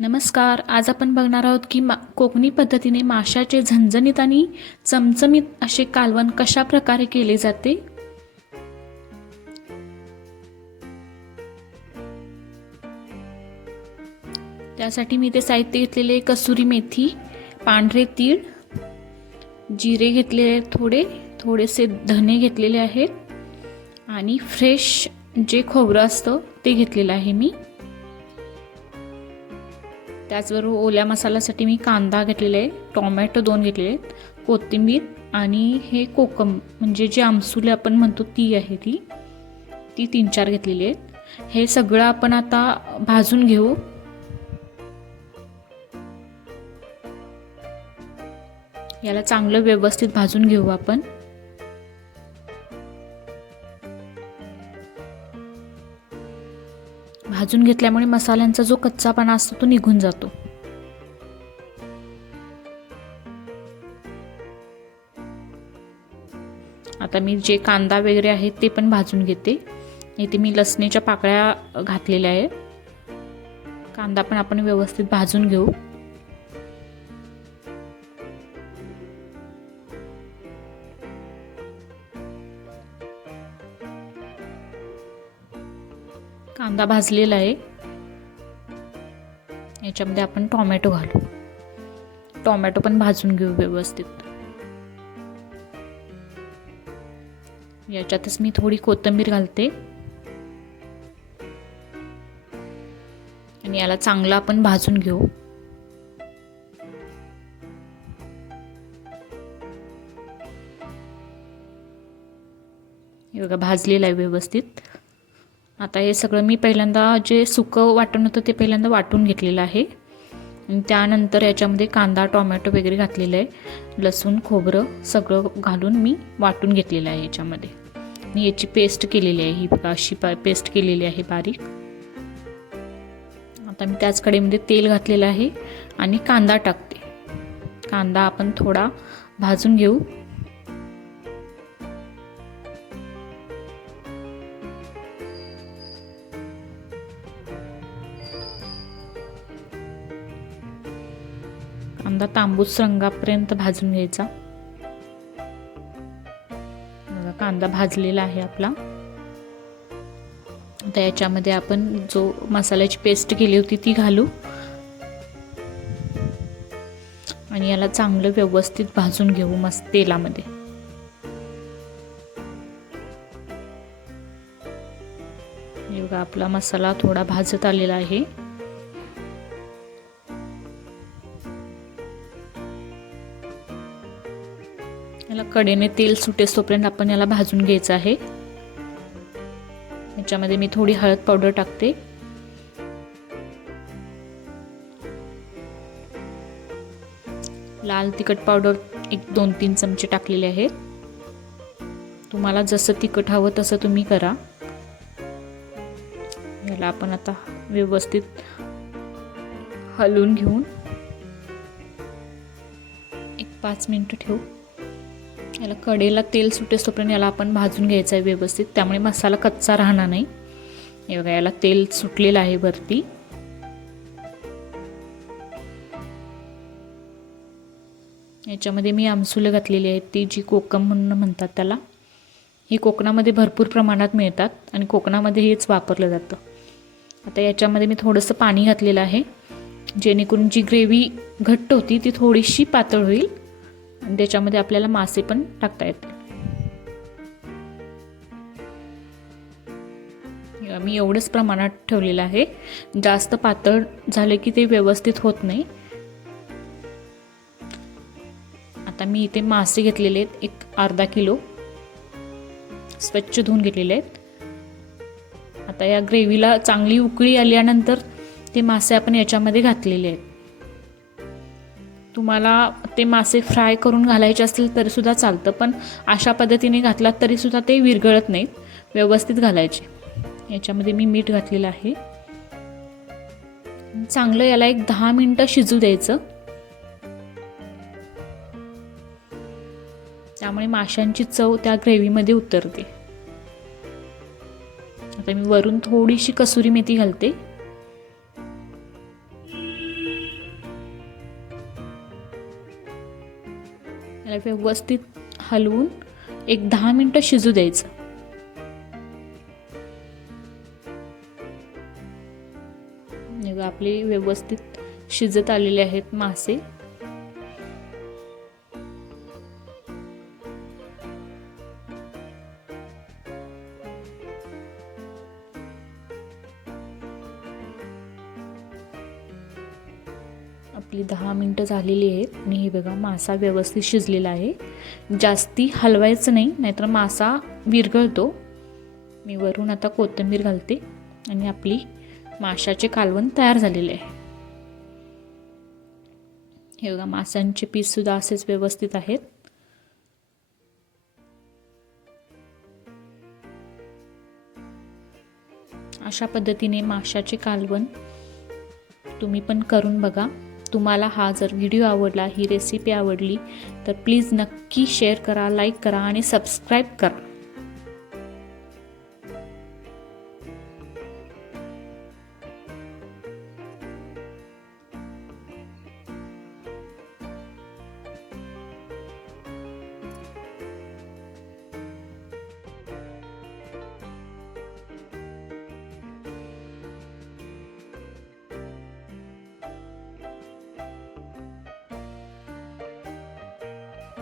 नमस्कार आज आपण बघणार आहोत की मा कोकणी पद्धतीने माशाचे झणझणीत आणि चमचमीत असे कालवण कशा प्रकारे केले जाते? त्यासाठी मी ते साहित्य घेतलेले कसुरी मेथी पांढरे तीळ जिरे घेतलेले थोडे थोडेसे धने घेतलेले आहेत आणि फ्रेश जे खोबरं असतं ते घेतलेलं आहे मी. त्याचबरोबर ओल्या मसाल्यासाठी मी कांदा घेतलेला आहे टॉमॅटो दोन घेतलेले आहेत कोथिंबीर आणि हे कोकम म्हणजे जे आमसुले आपण म्हणतो ती आहे ती. ती तीन चार घेतलेली आहेत. हे सगळं आपण आता भाजून घेऊ. याला चांगलं व्यवस्थित भाजून घेऊ आपण. भाजून घेतल्यामुळे मसाल्यांचा जो कच्चापणा असतो तो निघून जातो. आता मी जे कांदा वगैरे आहे ते पण भाजून घेते. इथे मी लसणीच्या पाकळ्या घातलेल्या आहे कांदा पण आपण व्यवस्थित भाजून घेऊ. कांदा भाजलेला आहे. याच्यामध्ये आपण टोमॅटो घालू. टोमॅटो पण भाजून घेऊ व्यवस्थित. याच्यातच मी थोडी कोथिंबीर घालते. आणि याला चांगला आपण भाजून घेऊ. हे बघा भाजलेलं आहे व्यवस्थित. आता हे सगळं मी पहिल्यांदा जे सुकं वाटण होतं ते पहिल्यांदा वाटून घेतलेलं आहे. त्यानंतर याच्यामध्ये कांदा टोमॅटो वगैरे घातलेलं आहे. लसूण खोबरं सगळं घालून मी वाटून घेतलेलं आहे याच्यामध्ये. मी याची पेस्ट केलेली आहे ही अशी पेस्ट केलेली आहे बारीक. आता मी त्याच कडेमध्ये तेल घातलेलं आहे आणि कांदा टाकते. कांदा आपण थोडा भाजून घेऊ. कांदा तांबूस रंगापर्यंत भाजून घ्यायचा. कांदा भाजलेला आहे आपला. आता याच्यामध्ये आपण जो मसाल्याची पेस्ट केली होती ती घालू. आणि याला चांगलं व्यवस्थित भाजून घेऊ मस्त तेलामध्ये. आपला मसाला थोडा भाजत आलेला आहे. याला कडेने तेल सुटेसतोपर्यंत आपण याला भाजून घ्यायचं आहे. याच्यामध्ये मी थोडी हळद पावडर टाकते. लाल तिखट पावडर एक दोन तीन चमचे टाकलेले आहेत तुम्हाला जसं तिखट हवं तसं तुम्ही करा. याला आपण आता व्यवस्थित हलवून घेऊन एक पाच मिनटं ठेवू. याला कडेला तेल सुटे तोपर्यंत याला आपण भाजून घ्यायचं आहे व्यवस्थित. त्यामुळे मसाला कच्चा राहणार नाही. हे बघा याला तेल सुटलेलं आहे वरती. याच्यामध्ये मी आमसुलं घातलेली आहेत ती जी कोकम म्हणून म्हणतात त्याला. ही कोकणामध्ये भरपूर प्रमाणात मिळतात आणि कोकणामध्ये हेच वापरलं जातं. आता याच्यामध्ये मी थोडंसं पाणी घातलेलं आहे. जेणेकरून जी ग्रेव्ही घट्ट होती ती थोडीशी पातळ होईल. आणि त्याच्यामध्ये आपल्याला मासे पण टाकता येतील मी एवढंच प्रमाणात ठेवलेलं आहे. जास्त पातळ झालं की ते व्यवस्थित होत नाही. आता मी इथे मासे घेतलेले आहेत एक अर्धा किलो. स्वच्छ धुवून घेतलेले आहेत. आता या ग्रेव्हीला चांगली उकळी आल्यानंतर ते मासे आपण याच्यामध्ये घातलेले आहेत. तुम्हाला ते मासे फ्राय करून घालायचे असतील तरीसुद्धा चालतं पण अशा पद्धतीने घातलात तरीसुद्धा ते विरघळत नाहीत व्यवस्थित घालायचे. याच्यामध्ये मी मीठ घातलेलं आहे. चांगलं याला एक दहा मिनटं शिजू द्यायचं. त्यामुळे माशांची चव त्या ग्रेव्हीमध्ये उतरते. आता मी वरून थोडीशी कसुरी मेथी घालते. याला व्यवस्थित हलवून एक दहा मिनटं शिजू द्यायचं. आपली व्यवस्थित शिजत आलेले आहेत मासे. आपली दहा मिनटं झालेली आहेत. आणि हे बघा मासा व्यवस्थित शिजलेला आहे. जास्ती हलवायचं नाही नाहीतर मासा विरघळतो. मी वरून आता कोथिंबीर घालते आणि आपली माशाचे कालवण तयार झालेले आहे. हे बघा माशांचे पीससुद्धा असेच व्यवस्थित आहेत. अशा पद्धतीने माशाचे कालवण तुम्ही पण करून बघा. तुम्हाला हा जर व्हिडिओ आवडला ही रेसिपी आवडली तर प्लीज नक्की शेअर करा लाईक करा आणि सबस्क्राईब करा.